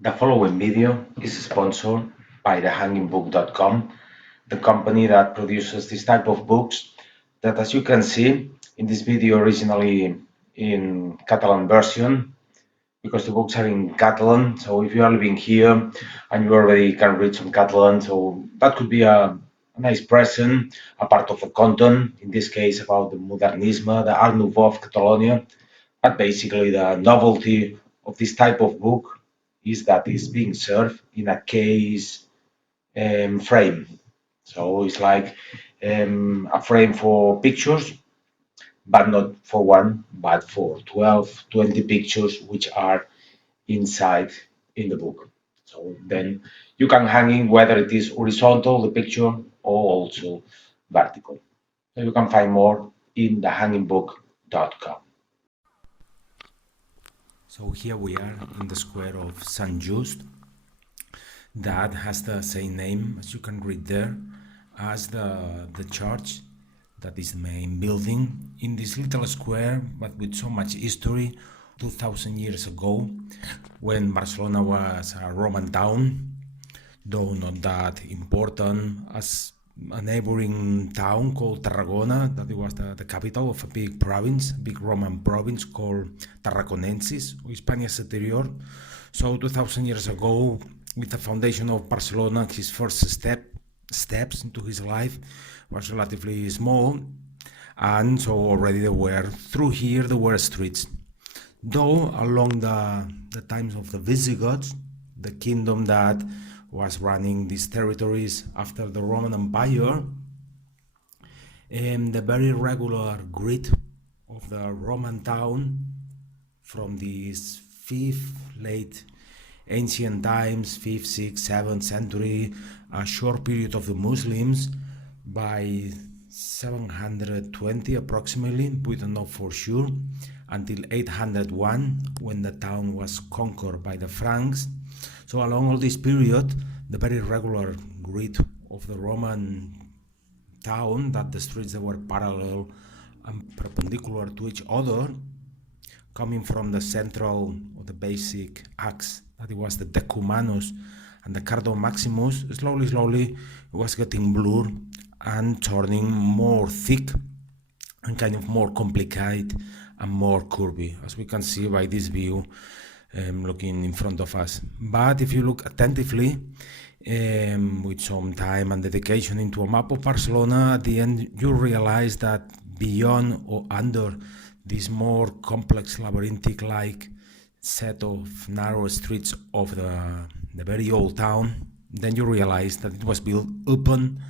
The following video is sponsored by thehangingbook.com, the company that produces this type of books that, as you can see in this video, originally in Catalan version, because the books are in Catalan. So if you are living here and you already can read some Catalan, so that could be a nice present, a part of the content, in this case about the Modernisme, the Art Nouveau of Catalonia. But basically, the novelty of this type of book is that it's being served in a case frame. So it's like a frame for pictures, but not for one, but for 12, 20 pictures which are inside in the book. So then you can hang in whether it is horizontal, the picture, or also vertical. So you can find more in thehangingbook.com. So here we are in the square of Sant Just. That has the same name, as you can read there, as the church. That is the main building in this little square, but with so much history. 2000 years ago, when Barcelona was a Roman town, though not that important as a neighboring town called Tarragona, that it was the capital of a big province, big Roman province called Tarraconensis, or Hispania Superior. So 2000 years ago, with the foundation of Barcelona, his first steps into his life was relatively small, and so already there were streets. Though along the times of the Visigoths, the kingdom that was running these territories after the Roman Empire, and the very regular grid of the Roman town from this late ancient times, 5th, 6th, 7th century, a short period of the Muslims, by 720 approximately, we don't know for sure, until 801, when the town was conquered by the Franks. So along all this period, the very regular grid of the Roman town, that the streets that were parallel and perpendicular to each other, coming from the central or the basic axe, that it was the Decumanus and the Cardo Maximus, slowly it was getting blurred and turning more thick and kind of more complicated and more curvy, as we can see by this view looking in front of us. But if you look attentively, with some time and dedication into a map of Barcelona, at the end you realize that beyond or under this more complex labyrinthic-like set of narrow streets of the very old town, then you realize that it was built upon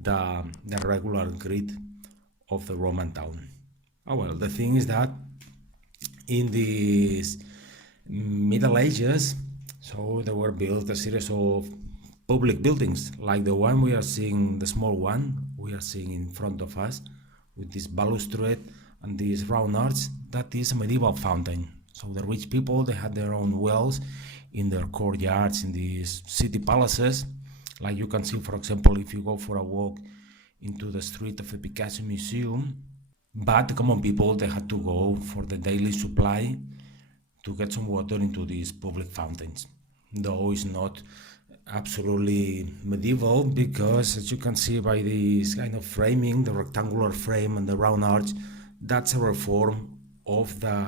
the regular grid of the Roman town. Oh well, the thing is that in these Middle Ages, so there were built a series of public buildings, like the one we are seeing, the small one we are seeing in front of us, with this balustrade and this round arch. That is a medieval fountain. So the rich people, they had their own wells in their courtyards, in these city palaces, like you can see, for example, if you go for a walk into the street of the Picasso Museum. But the common people, they had to go for the daily supply to get some water into these public fountains. Though it's not absolutely medieval, because as you can see by this kind of framing, the rectangular frame and the round arch, that's a reform of the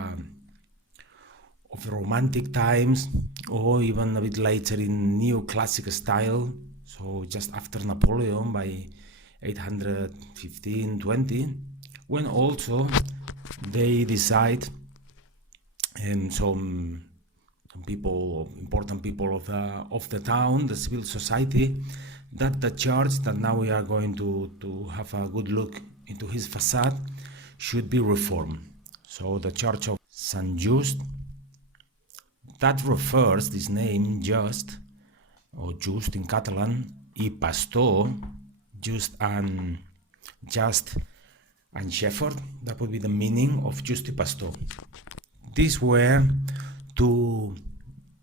Romantic times, or even a bit later in neoclassic style. So just after Napoleon, by 815-20, when also they decide, and some people, important people of the town, the civil society, that the church that now we are going to have a good look into his facade should be reformed. So the church of Sant Just, that refers, this name Just, or Just in Catalan, y pastor, just and shepherd, that would be the meaning of justi pastor. These were two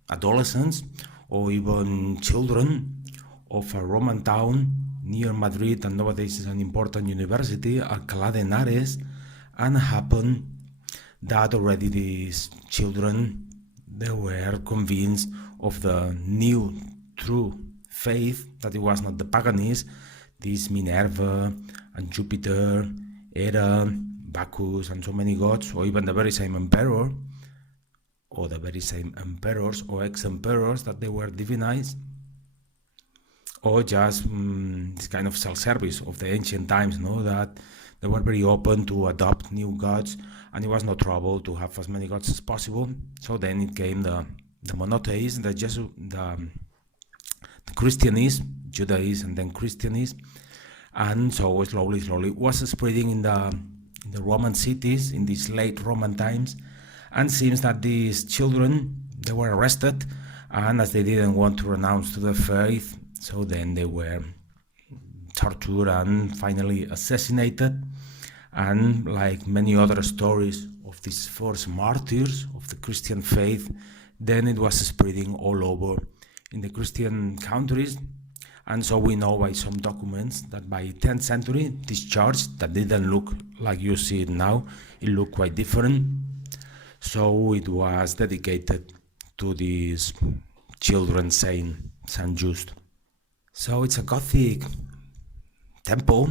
adolescents or even children of a Roman town near Madrid, and nowadays is an important university, Alcalá de Henares, and happened that already these children, they were convinced of the new true faith, that it was not the paganism, this Minerva and Jupiter, Hera, Bacchus, and so many gods, or even the very same emperor, or the very same emperors or ex-emperors that they were divinized, or just this kind of self-service of the ancient times, no? That they were very open to adopt new gods, and it was no trouble to have as many gods as possible. So then it came the monotheism, the Christianism, Judaism, and then Christianism, and so slowly was spreading in the Roman cities in these late Roman times. And seems that these children, they were arrested, and as they didn't want to renounce to the faith, so then they were tortured and finally assassinated. And like many other stories of these first martyrs of the Christian faith, then it was spreading all over in the Christian countries. And so we know by some documents that by 10th century, this church that didn't look like you see it now, it looked quite different. So it was dedicated to this children's saint, Sant Just. So it's a Gothic temple,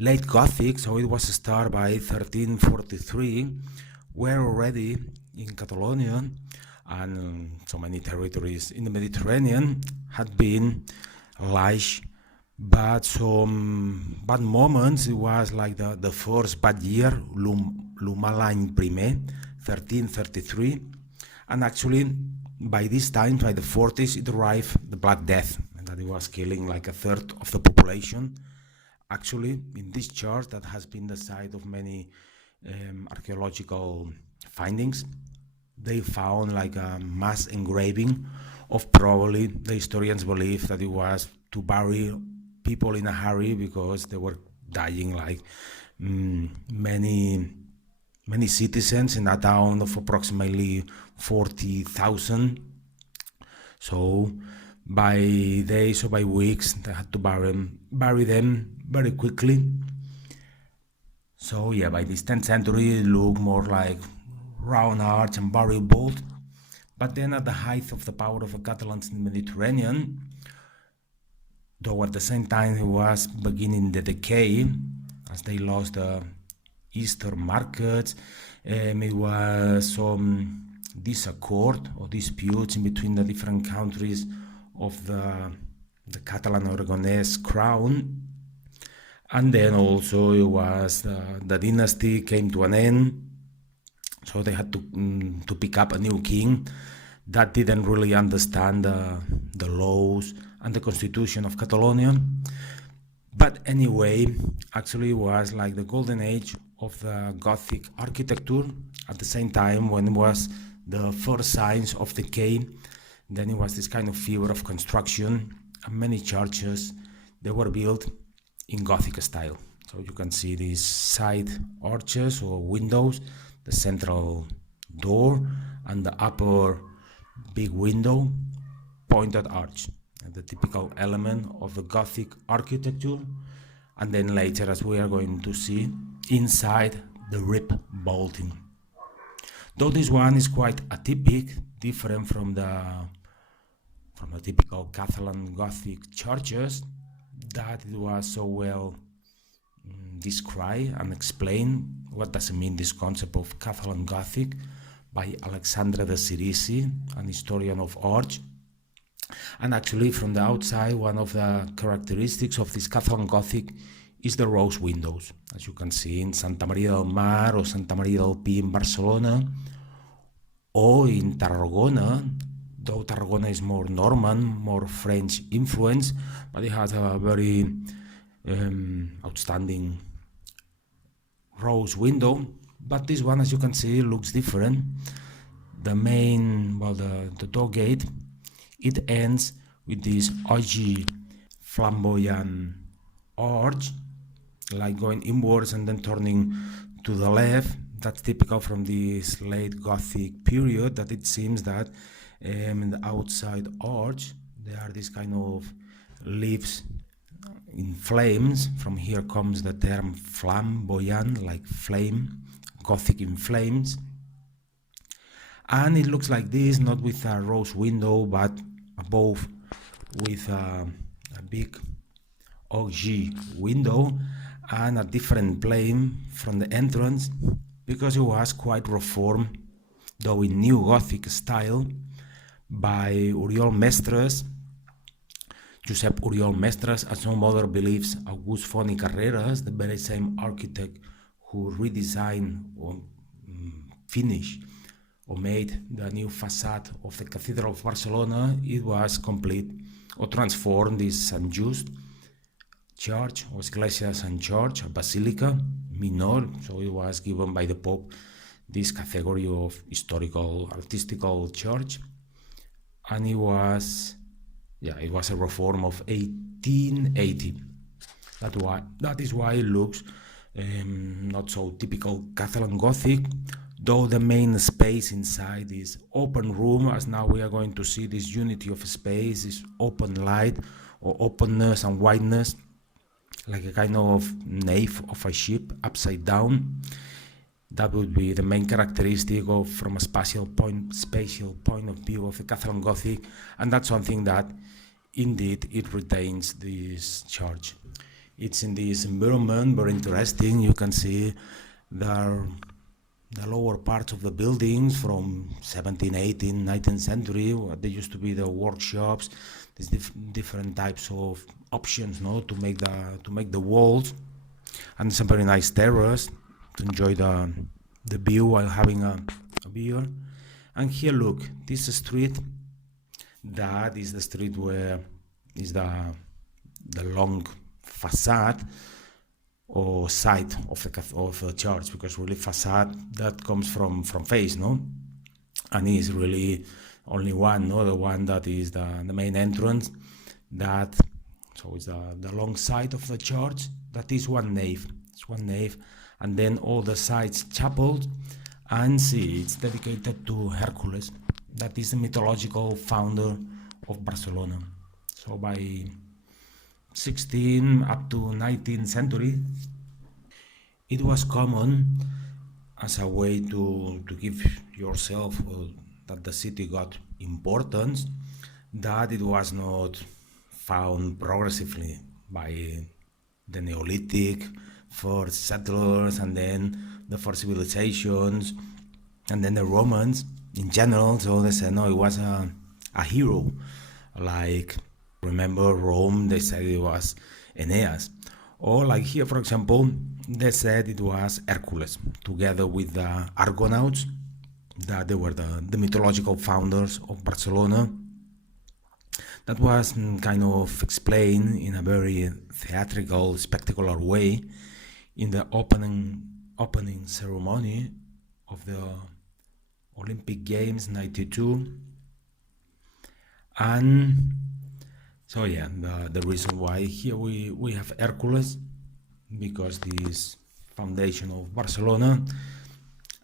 late Gothic, so it was started by 1343, where already in Catalonia and so many territories in the Mediterranean had been lashed, but some bad moments. It was like the first bad year, l'any primer, 1333, and actually by this time, by the 40s, it arrived the Black Death, and that it was killing like a third of the population. Actually, in this church that has been the site of many archaeological findings, they found like a mass engraving of, probably the historians believe that it was to bury people in a hurry because they were dying like many citizens in a town of approximately 40,000. So by days or by weeks they had to bury them very quickly. So yeah, by this 10th century it looked more like round arch and burial vault. But then at the height of the power of the Catalans in the Mediterranean, though at the same time it was beginning the decay, as they lost the eastern markets, it was some disaccord or disputes in between the different countries of the Catalan-Aragonese crown. And then also it was the dynasty came to an end, so they had to pick up a new king that didn't really understand the laws and the constitution of Catalonia. But anyway, actually it was like the golden age of the Gothic architecture. At the same time, when it was the first signs of decay, then it was this kind of fever of construction, and many churches, they were built in Gothic style. So you can see these side arches or windows, the central door, and the upper big window, pointed arch, the typical element of the Gothic architecture. And then later, as we are going to see, inside the rib vaulting. Though this one is quite atypic, different from the typical Catalan Gothic churches, that it was so well described and explained what does it mean, this concept of Catalan Gothic, by Alexandre de Cirici, an historian of art. And actually from the outside, one of the characteristics of this Catalan Gothic is the rose windows, as you can see in Santa Maria del Mar or Santa Maria del Pi in Barcelona, or in Tarragona, though Tarragona is more Norman, more French influence, but it has a very outstanding rose window. But this one, as you can see, looks different. The main, the door gate, it ends with this archy flamboyant arch, like going inwards and then turning to the left. That's typical from this late Gothic period, that it seems that in the outside arch there are these kind of leaves in flames. From here comes the term flamboyant, like flame, Gothic in flames. And it looks like this, not with a rose window, but above with a big OG window and a different plane from the entrance, because it was quite reformed, though in new Gothic style, by Oriol Mestres, Josep Oriol Mestres, and some other beliefs August Font i Carreras, the very same architect who redesigned or finished or made the new facade of the Cathedral of Barcelona. It was complete or transformed this Sant Just church or Iglesia Sant George, a basilica minor, so it was given by the Pope this category of historical artistical church, and it was a reform of 1880. That is why it looks not so typical Catalan Gothic, though the main space inside is open room, as now we are going to see this unity of space, this open light or openness and wideness, like a kind of nave of a ship upside down. That would be the main characteristic of, from a spatial point of view, of the Catalan Gothic, and that's something that indeed it retains this church. It's in this environment, very interesting. You can see the lower parts of the buildings from 17th, 18th, 19th century. They used to be the workshops. There's different types of options, no, to make the walls, and some very nice terrace to enjoy the view while having a beer. And here, look, this street, that is the street where is the long facade or side of the church, because really facade that comes from face, no, and is really only one, no, the one that is the main entrance. That so it's the long side of the church. That is one nave. It's one nave, and then all the sides chapels, and see, it's dedicated to Hercules. That is the mythological founder of Barcelona. So by 16th up to 19th century, it was common as a way to give yourself that the city got importance, that it was not found progressively by the Neolithic first settlers, and then the first civilizations, and then the Romans in general. So they said, no, it was a hero. Like, remember Rome, they said it was Aeneas. Or like here, for example, they said it was Hercules, together with the Argonauts, that they were the mythological founders of Barcelona. That was kind of explained in a very theatrical, spectacular way in the opening ceremony of the Olympic Games '92. And so the reason why here we have Hercules, because this foundation of Barcelona.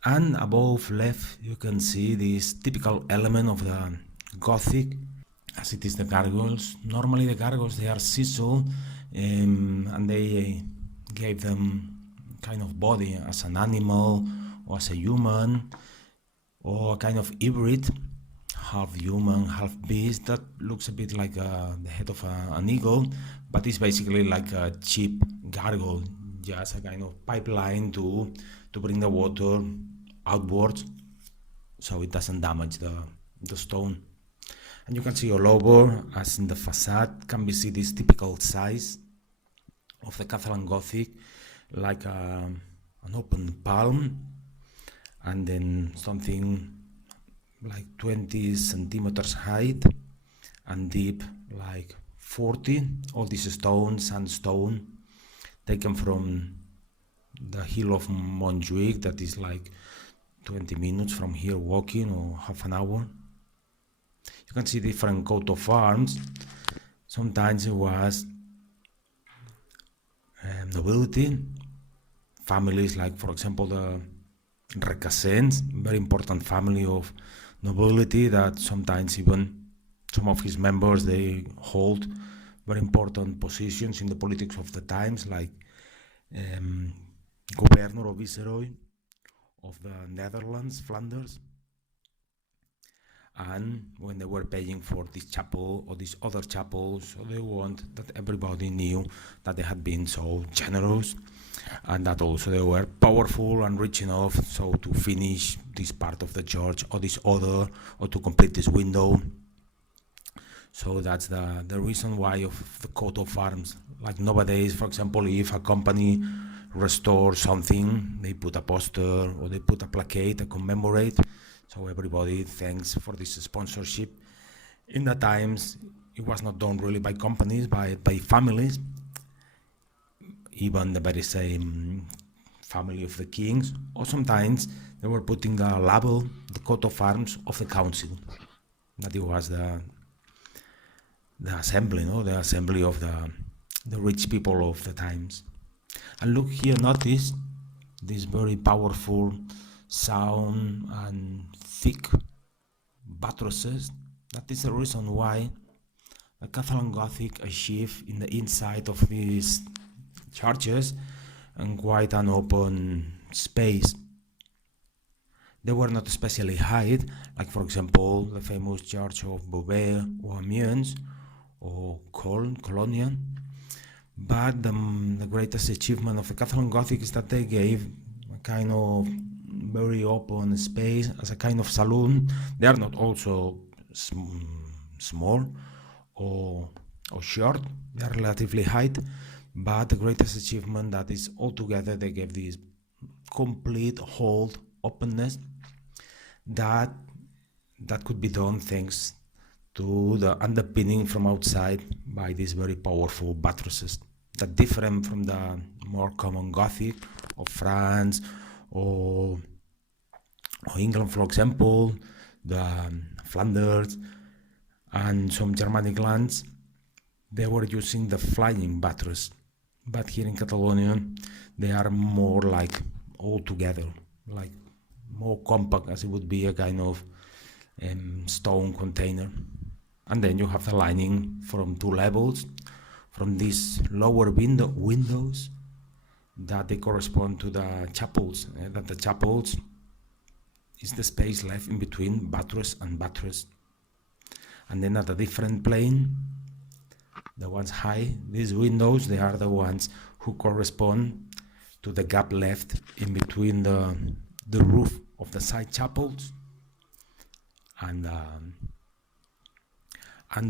And above left you can see this typical element of the Gothic, as it is the gargoyles. Normally the gargoyles, they are sisal, and they gave them kind of body as an animal or as a human, or a kind of hybrid, half human, half beast, that looks a bit like the head of an eagle, but it's basically like a cheap gargoyle, just a kind of pipeline to bring the water outwards so it doesn't damage the stone. And you can see all over, as in the facade, can be see this typical size of the Catalan Gothic, like an open palm, and then something like 20 centimeters height and deep like 40. All these stones, sandstone, taken from the hill of Montjuic, that is like 20 minutes from here walking, or half an hour. You can see different coat of arms. Sometimes it was nobility, families, like for example the Requesens, very important family of nobility, that sometimes even some of his members, they hold very important positions in the politics of the times, like governor or viceroy of the Netherlands, Flanders. And when they were paying for this chapel or these other chapels, so they want that everybody knew that they had been so generous, and that also they were powerful and rich enough so to finish this part of the church or this other, or to complete this window. So that's the reason why of the coat of arms. Like nowadays, for example, if a company restores something, they put a poster or they put a placate to commemorate. So everybody thanks for this sponsorship. In the times, it was not done really by companies, by families, even the very same family of the kings, or sometimes they were putting the label, the coat of arms of the council. That it was the assembly, no, the assembly of the rich people of the times. And look here, notice this very powerful sound and thick buttresses. That is the reason why the Catalan Gothic achieved in the inside of these churches and quite an open space. They were not especially high, like for example the famous church of Beauvais or Amiens or Cologne. But the greatest achievement of the Catalan Gothic is that they gave a kind of very open space as a kind of saloon. They are not also small or short, they are relatively high, but the greatest achievement that is altogether they gave this complete hold openness that could be done thanks to the underpinning from outside by these very powerful buttresses that different from the more common Gothic of France or England, for example, the Flanders and some Germanic lands. They were using the flying buttress, but here in Catalonia they are more like all together, like more compact, as it would be a kind of stone container. And then you have the lining from two levels, from these lower windows that they correspond to the chapels, that the chapels is the space left in between buttress and buttress. And then at a different plane, the ones high, these windows, they are the ones who correspond to the gap left in between the roof of the side chapels and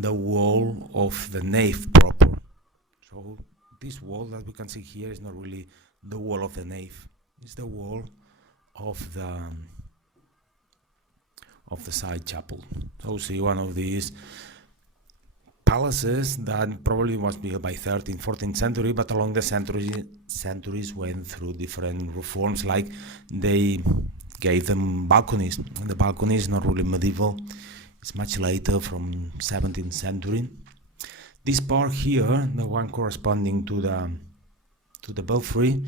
the wall of the nave proper. So this wall that we can see here is not really the wall of the nave, it's the wall of the side chapel. So see one of these palaces that probably was built by 13th, 14th century, but along the centuries went through different reforms, like they gave them balconies, and the balcony is not really medieval, it's much later from 17th century. This part here, the one corresponding to the belfry,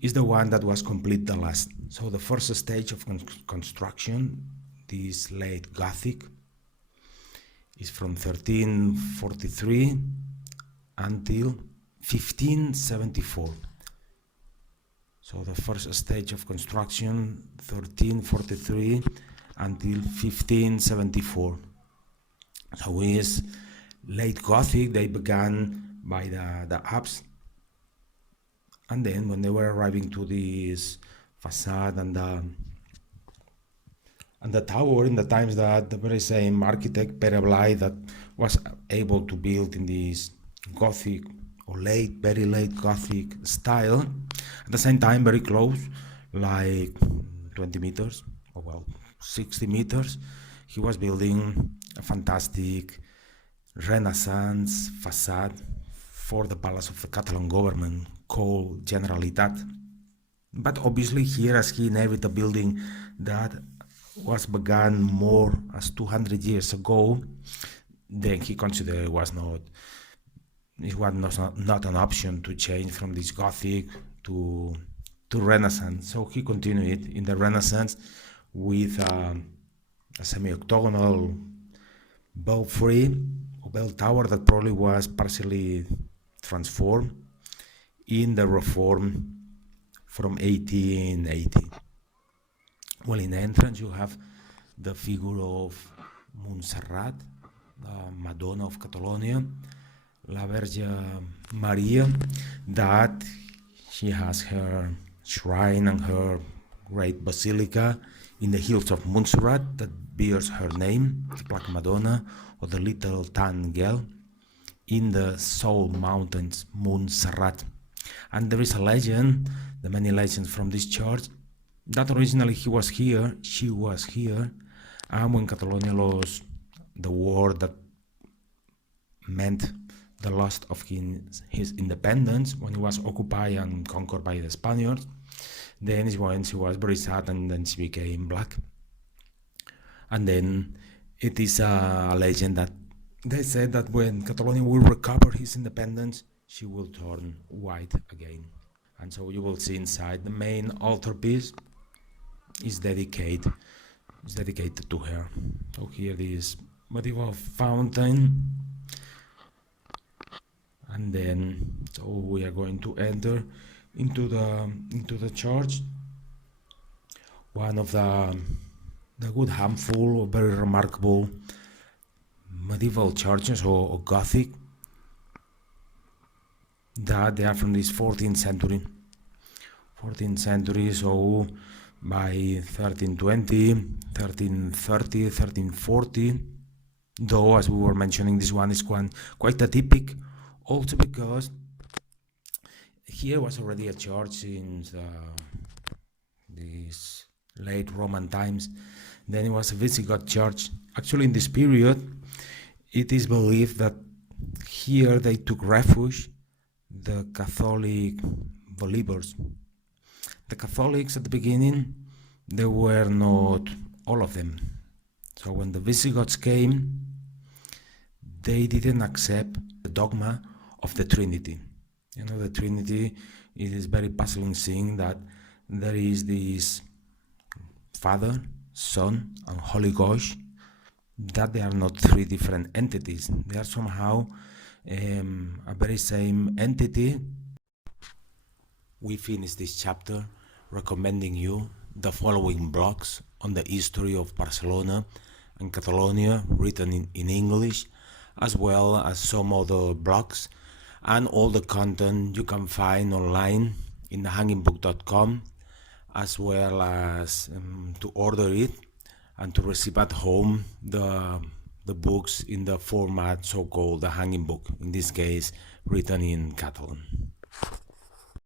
is the one that was complete the last. So the first stage of construction, this late Gothic, is from 1343 until 1574. So the first stage of construction, 1343 until 1574. So it is late Gothic. They began by the apse, and then when they were arriving to this facade and the tower, in the times that the very same architect Pere Blai that was able to build in this Gothic or very late Gothic style, at the same time very close, like 20 meters, or well, 60 meters, he was building a fantastic Renaissance facade for the palace of the Catalan government called Generalitat. But obviously here, as he inherited a building that was begun more as 200 years ago, then he considered it was not an option to change from this Gothic to Renaissance. So he continued in the Renaissance with a semi-octagonal belfry or bell tower that probably was partially transformed in the Reform from 1880. Well, in the entrance you have the figure of Montserrat, the Madonna of Catalonia, La Verge Maria, that she has her shrine and her great basilica in the hills of Montserrat that bears her name, the Black Madonna or the Little Tan Girl, in the Soul Mountains, Montserrat. And there is a legend, the many legends from this church, that originally she was here, and when Catalonia lost the war that meant the loss of his independence, when he was occupied and conquered by the Spaniards, then is when she was very sad and then she became black. And then it is a legend that they said that when Catalonia will recover his independence, she will turn white again. And so you will see inside the main altarpiece is dedicated to her. So here this medieval fountain, and then so we are going to enter into the church. One of the good handful of very remarkable medieval churches or gothic that they are from this 14th century. So by 1320, 1330, 1340, though as we were mentioning, this one is quite atypical, also because here was already a church since these late Roman times. Then it was a Visigoth church. Actually, in this period, it is believed that here they took refuge the Catholic believers. The Catholics at the beginning, they were not all of them. So when the Visigoths came, they didn't accept the dogma of the Trinity. You know, the Trinity is this very puzzling thing that there is this Father, Son, and Holy Ghost, that they are not three different entities. They are somehow a very same entity. We finish this chapter recommending you the following blogs on the history of Barcelona and Catalonia written in English, as well as some other blogs and all the content you can find online in thehangingbook.com, as well as to order it and to receive at home the books in the format so-called the Hanging Book, in this case written in Catalan.